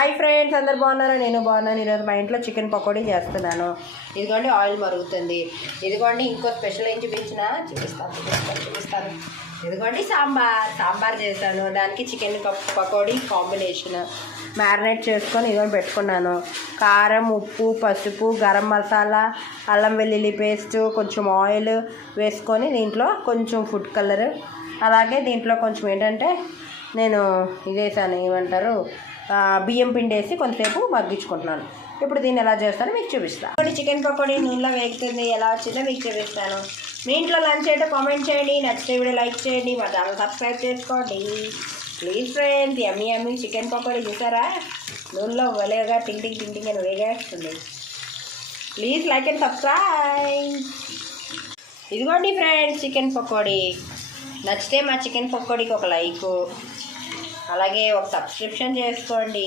Hi friends, అందరు బాగున్నారా? నేను బాగున్నాను. ఈరోజు మా ఇంట్లో చికెన్ పకోడీ చేస్తున్నాను. ఇదిగోండి ఆయిల్ మరుగుతుంది. ఇదిగోండి ఇంకో స్పెషల్ ఏం చూపిస్తాను. ఇదిగోండి సాంబార్ చేశాను. దానికి చికెన్ పకోడీ కాంబినేషన్ మ్యారినేట్ చేసుకొని ఇదిగోండి పెట్టుకున్నాను. కారం, ఉప్పు, పసుపు, గరం మసాలా, అల్లం వెల్లుల్లి పేస్ట్, కొంచెం ఆయిల్ వేసుకొని దీంట్లో కొంచెం ఫుడ్ కలర్, అలాగే దీంట్లో కొంచెం ఏంటంటే నేను ఇదేసాను, ఏమంటారు, బియ్యం పిండి వేసి కొంతసేపు మగ్గించుకుంటున్నాను. ఇప్పుడు దీన్ని ఎలా చేస్తానో మీకు చూపిస్తాను. చికెన్ పకోడీ నూనెలో వేగుతుంది. ఎలా వచ్చిందో మీకు చూపిస్తాను. మీ ఇంట్లో లంచ్ అయితే కామెంట్ చేయండి, నచ్చితే వీడియో లైక్ చేయండి, మా ఛానల్ సబ్స్క్రైబ్ చేసుకోండి please friends. Yummy chicken pakodi చూసారా? నూనెలో వలేగా టింగ్ అని వేగేస్తుంది. Please like and subscribe. ఇదిగోండి ఫ్రెండ్స్ చికెన్ పకోడీ. నచ్చితే మా చికెన్ పకోడీకి ఒక లైక్, అలాగే ఒక సబ్స్క్రిప్షన్ చేసుకోండి.